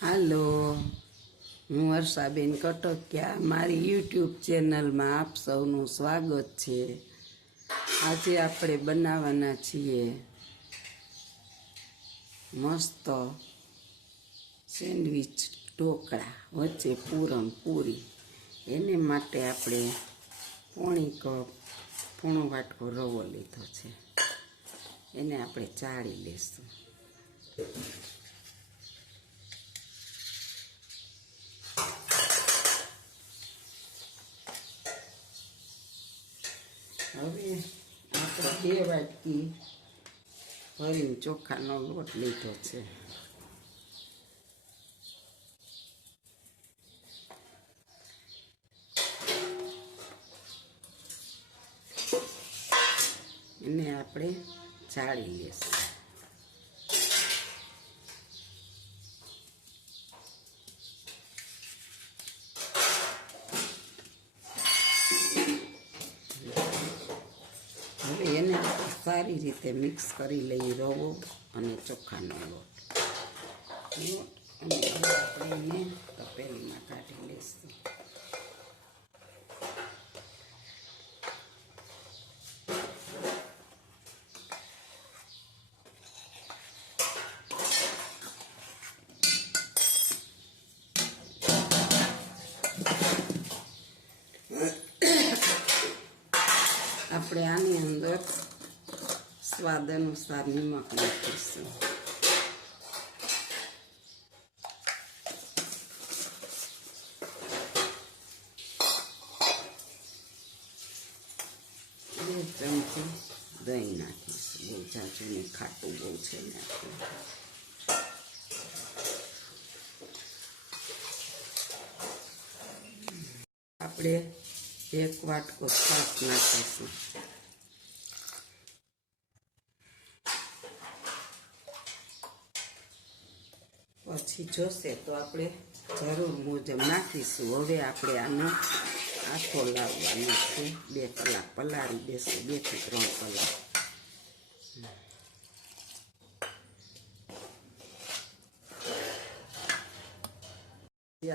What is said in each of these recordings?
હાલો, હું વર્ષાબેન કટકિયા મારી યુટ્યુબ ચેનલમાં આપ સૌનું સ્વાગત છે. આજે આપણે બનાવવાના છીએ મસ્ત સેન્ડવિચ ઢોકળા વચ્ચે પૂરી. એને માટે આપણે પોણો વાટકો રવો લીધો છે. એને આપણે ચાળી લઈશું. હવે આપણે 2 વાટકી ભરીને ચોખાનો લોટ લીધો છે. એને આપણે ચાળી લઈશું. હવે એને સારી રીતે મિક્સ કરી લઈએ રવો અને ચોખાનો લોટ અને આપણે એને તપેલીમાં કાઢી લઈશું. આપણે આની અંદર સ્વાદ અનુસાર નિમક નાખીશું. બે ચમચી દહીં નાખીશું. બહુ જાજુ ને ખાટું બહુ છે ને આપણે 1 વાટકો છાશ નાખીશું. પછી જોશે તો આપણે જરૂર મુજબ નાખીશું. હવે આપણે આનો આખો લાવવાનો છે. 2 કલાક પલાળી દેશું. 2 થી 3 કલાક.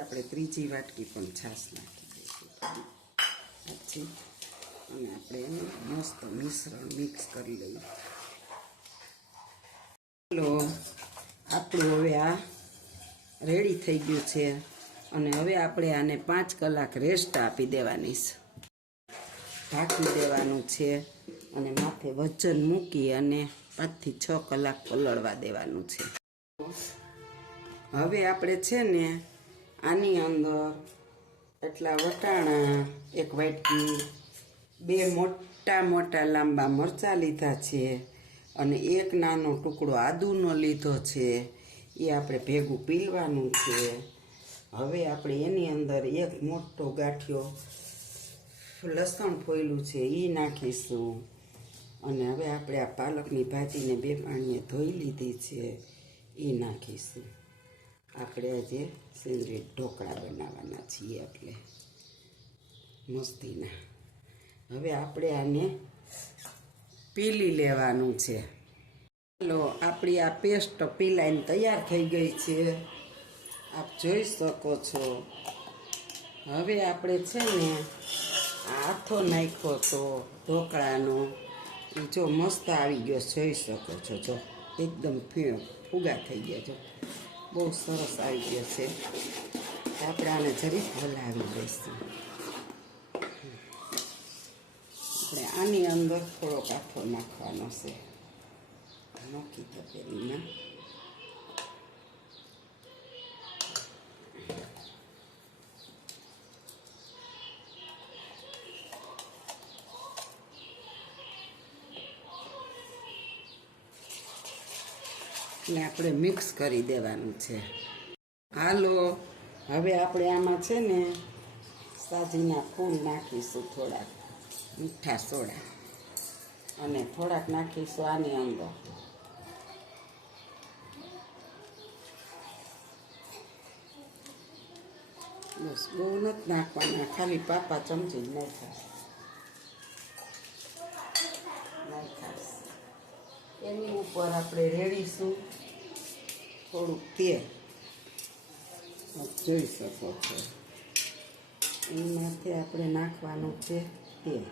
આપણે 3જી વાટકી પણ છાશ નાખી દઈશું. પછી અને આપણે એનું મસ્ત મિશ્રણ મિક્સ કરી લઈએ. ચાલો, આપણું હવે આ રેડી થઈ ગયું છે. અને હવે આપણે આને 5 કલાક રેસ્ટ આપી દેવાની છે. ઢાંકી દેવાનું છે અને માથે વજન મૂકી અને 5 થી 6 કલાક પલળવા દેવાનું છે. હવે આપણે છે ને આની અંદર એટલા વટાણા, 1 વાટકી, 2 મોટા લાંબા મરચાં લીધા છે અને 1 નાનો ટુકડો આદુનો લીધો છે. એ આપણે ભેગું પીલવાનું છે. હવે આપણે એની અંદર 1 મોટો ગાંઠિયો લસણ ફોયલું છે એ નાખીશું. અને હવે આપણે આ પાલકની ભાજીને 2 પાણીએ ધોઈ લીધી છે એ નાખીશું. આપણે આજે સેન્ડવિચ ઢોકળા બનાવવાના છીએ એટલે મસ્તીના. હવે આપણે આને પીલી લેવાનું છે. ચાલો, આપણી આ પેસ્ટ પીલાઈને તૈયાર થઈ ગઈ છે. આપ જોઈ શકો છો. હવે આપણે છે ને હાથો નાખ્યો તો ઢોકળાનો એ જો મસ્ત આવી ગયો. જોઈ શકો છો. જો એકદમ ફૂગા થઈ ગયા. જો બહુ સરસ આવી ગયો છે. આપણે આને જરીક હલાવી દઈશું. આપણે આની અંદર થોડોક આથો નાખવાનો છે. નાખી તપેલીમાં એટલે આપણે મિક્સ કરી દેવાનું છે. હાલો, હવે આપણે આમાં છે ને સાજીના ફૂલ નાખીશું. થોડાક મીઠા સોડા અને થોડાક નાખીશું આની અંદર બસ બહુ નથી નાખવાના. ખાલી પાપા ચમચી જ નાખ્યા. એની ઉપર આપણે રેડીશું થોડુંક તેલ. જોઈ શકો છો એમાંથી આપણે નાખવાનું છે તેલ.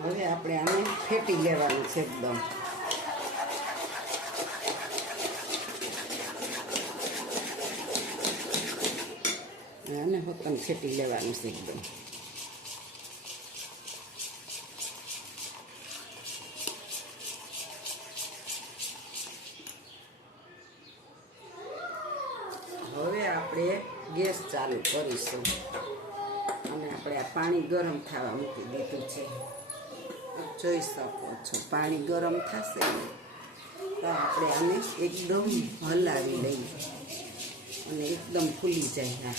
હવે આપણે આને ફેટી લેવાનું છે એકદમ. આને હોતન ફેટી લેવાનું છે એકદમ. હવે આપણે ગેસ ચાલુ કરીશું અને આપણે આ પાણી ગરમ થવા મૂકી દીધું છે. જોઈ શકો છો પાણી ગરમ થશે તો આપણે આને એકદમ હલાવી લઈએ અને એકદમ ફૂલી જાય.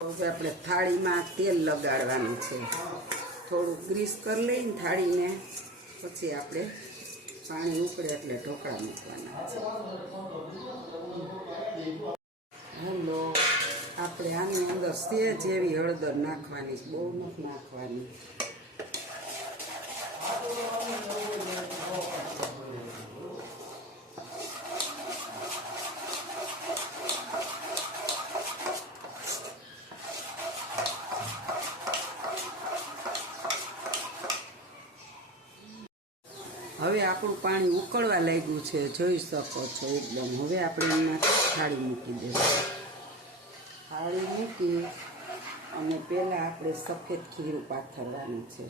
હવે આપણે થાળીમાં તેલ લગાડવાનું છે. થોડું ગ્રીસ કરી લઈને થાળીને પછી આપણે પાણી ઉકળે એટલે ઢોકળા મૂકવાના છે. હલો, આપણે આની અંદર સેજ એવી હળદર નાખવાની છે, બહુ નથી નાખવાની. હવે આપણું પાણી ઉકળવા લાગ્યું છે, જોઈ શકો છો એકદમ. હવે આપણે એમાં થાળી મૂકી દઈશું. થાળી મૂકી અને પહેલાં આપણે સફેદ ખીરું પાથરવાનું છે.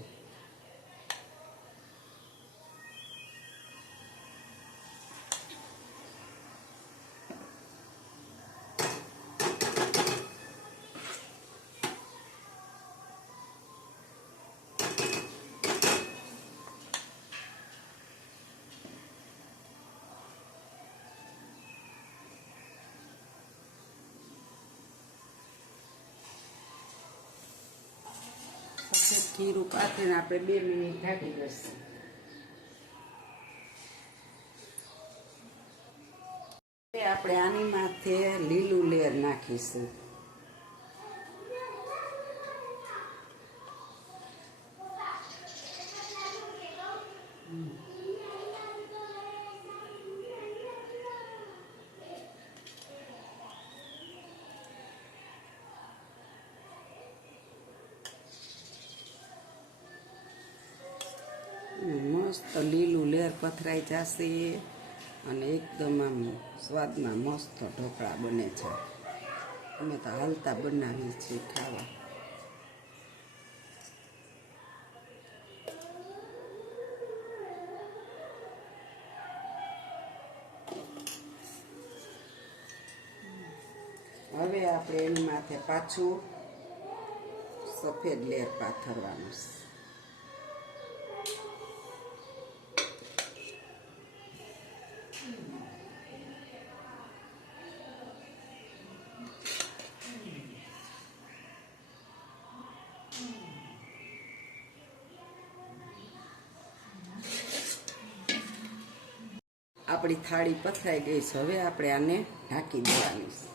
ખીરું પાથરીને આપણે 2 મિનિટ ઢાંકી દઈશું. આપણે આની માથે લીલું લેર નાખીશું. મસ્ત લીલું લેર પથરાઈ જશે અને એકદમ આમ સ્વાદમાં મસ્ત ઢોકળા બને છે. અમે તો હાલતા બનાવીએ છીએ ખાવા. હવે આપણે એની માથે પાછું સફેદ લેર પાથરવાનું છે. આપણી થાળી પથરાઈ ગઈ છે. હવે આપણે આને ઢાંકી દેવાની છે.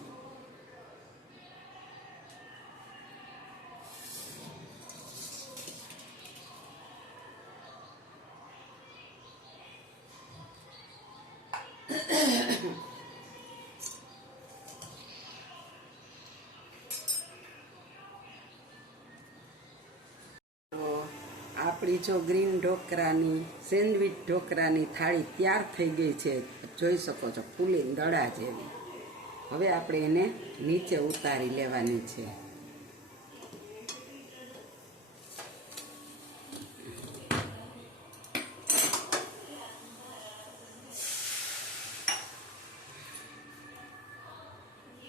આપણી જો ગ્રીન ઢોકળાની સેન્ડવિચ ઢોકળાની થાળી તૈયાર થઈ ગઈ છે. જોઈ શકો છો ફૂલીને દડા જેવી. હવે આપણે એને નીચે ઉતારી લેવાની છે.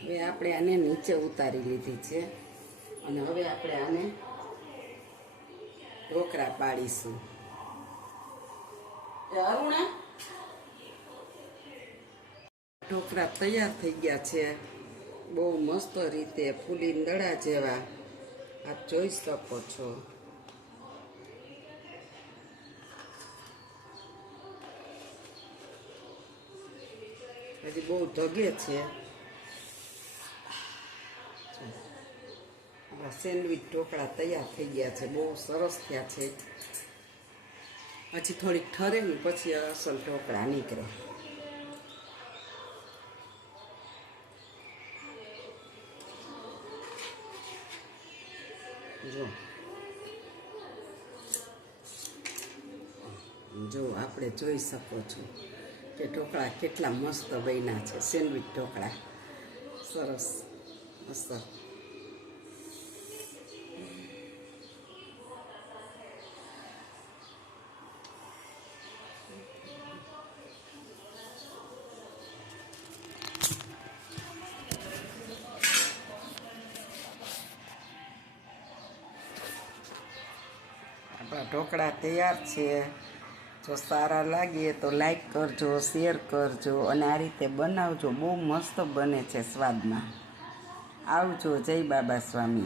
હવે આપણે આને નીચે ઉતારી લીધી છે અને હવે આપણે આને ઢોકળા પાડીશું. ઢોકળા તૈયાર થઈ ગયા છે, બહુ મસ્ત રીતે ફૂલી દડા જેવા. આપ જોઈ શકો છો. હજી બહુ ધગે છે. આપણા સેન્ડવીચ ઢોકળા તૈયાર થઈ ગયા છે, બહુ સરસ થયા છે. હજી થોડીક ઠરે ને પછી અસલ ઢોકળા નીકળે. જો આપણે જોઈ શકો છો કે ઢોકળા કેટલા મસ્ત બન્યા છે. સેન્ડવીચ ઢોકળા સરસ મસ્ત. આપણા ઢોકળા તૈયાર છે. જો સારા લાગે તો લાઈક કરજો, શેર કરજો અને આ રીતે બનાવજો. બહુ મસ્ત બને છે સ્વાદમાં. આવજો. જય બાબા સ્વામી.